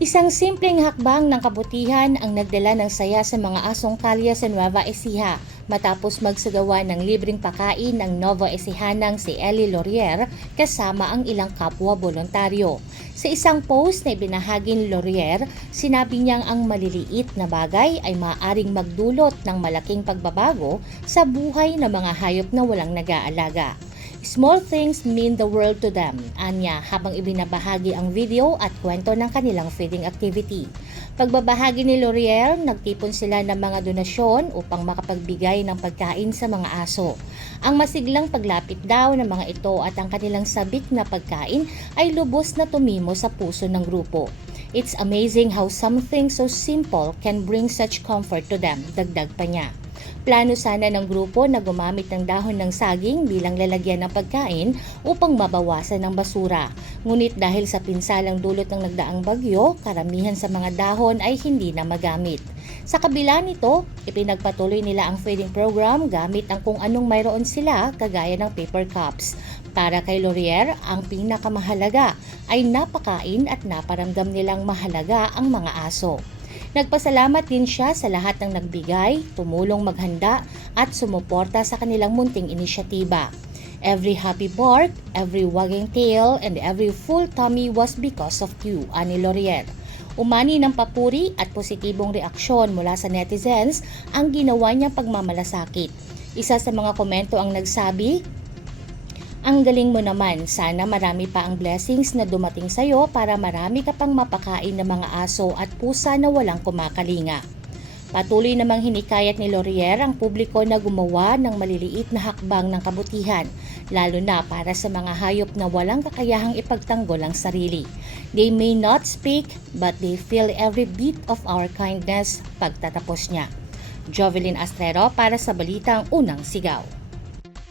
Isang simpleng hakbang ng kabutihan ang nagdala ng saya sa mga asong kalye sa Nueva Ecija matapos magsagawa ng libreng pakain ng Nueva Ecijanang si Ellie Laurier kasama ang ilang kapwa voluntaryo. Sa isang post na ibinahagi ni Laurier, sinabi niyang ang maliliit na bagay ay maaaring magdulot ng malaking pagbabago sa buhay ng mga hayop na walang nag-aalaga. Small things mean the world to them, anya habang ibinabahagi ang video at kwento ng kanilang feeding activity. Pagbabahagi ni Laurier, nagtipon sila ng mga donasyon upang makapagbigay ng pagkain sa mga aso. Ang masiglang paglapit daw ng mga ito at ang kanilang sabik na pagkain ay lubos na tumimo sa puso ng grupo. It's amazing how something so simple can bring such comfort to them, dagdag pa niya. Plano sana ng grupo na gumamit ng dahon ng saging bilang lalagyan ng pagkain upang mabawasan ng basura. Ngunit dahil sa pinsalang dulot ng nagdaang bagyo, karamihan sa mga dahon ay hindi na magamit. Sa kabila nito, ipinagpatuloy nila ang feeding program gamit ang kung anong mayroon sila kagaya ng paper cups. Para kay Laurier, ang pinakamahalaga ay napakain at naparamdam nilang mahalaga ang mga aso. Nagpasalamat din siya sa lahat ng nagbigay, tumulong maghanda at sumuporta sa kanilang munting inisyatiba. Every happy bark, every wagging tail, and every full tummy was because of you, ani Laurier. Umani ng papuri at positibong reaksyon mula sa netizens ang ginawa niyang pagmamalasakit. Isa sa mga komento ang nagsabi, "Ang galing mo naman, sana marami pa ang blessings na dumating sa'yo para marami ka pang mapakain ng mga aso at pusa na walang kumakalinga." Patuloy namang hinikayat ni Laurier ang publiko na gumawa ng maliliit na hakbang ng kabutihan, lalo na para sa mga hayop na walang kakayahang ipagtanggol ang sarili. They may not speak, but they feel every bit of our kindness, pagtatapos niya. Jovelyn Astrero para sa Balitang Unang Sigaw.